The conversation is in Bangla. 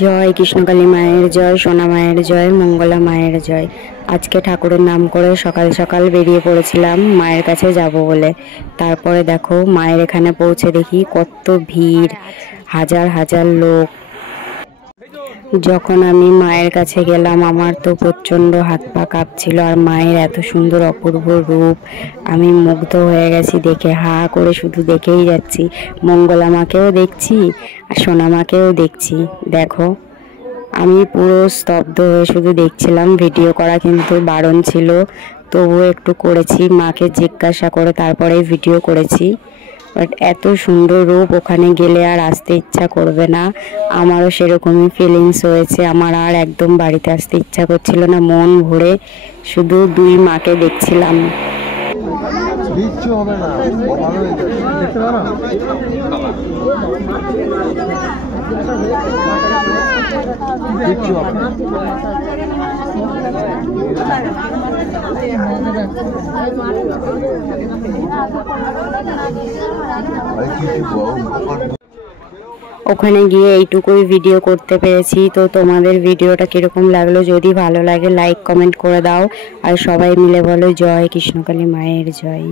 জয় কৃষ্ণকালী মায়ের জয়, সোনা মায়ের জয়, মঙ্গলা মায়ের জয়। আজকে ঠাকুরের নাম করে সকাল সকাল বেরিয়ে পড়েছিলাম মায়ের কাছে যাব বলে। তারপরে দেখো মায়ের এখানে পৌঁছে দেখি কত ভিড়, হাজার হাজার লোক। যখন আমি মায়ের কাছে গেলাম আমার তো প্রচণ্ড হাত পা কাঁপছিল। আর মায়ের এত সুন্দর অপূর্ব রূপ, আমি মুগ্ধ হয়ে গেছি দেখে, হা করে শুধু দেখেই যাচ্ছি। মঙ্গলা মাকেও দেখছি আর সোনা মাকেও দেখছি। দেখো আমি পুরো স্তব্ধ হয়ে শুধু দেখছিলাম। ভিডিও করা কিন্তু বারণ ছিল, তবুও একটু করেছি, মাকে জিজ্ঞাসা করে তারপরেই ভিডিও করেছি। বাট এত সুন্দর রূপ, ওখানে গেলে আর আসতে ইচ্ছা করবে না। আমারও সেরকমই ফিলিংস হয়েছে। আমার আর একদম বাড়িতে আসতে ইচ্ছা করছিল না, মন ভরে শুধু দুই মাকে দেখছিলাম। ওখানে গিয়ে এইটুকুই ভিডিও করতে পেরেছি। তো তোমাদের ভিডিওটা কিরকম লাগলো, যদি ভালো লাগে লাইক কমেন্ট করে দাও। আর সবাই মিলে বলো জয় কৃষ্ণকালী মায়ের জয়।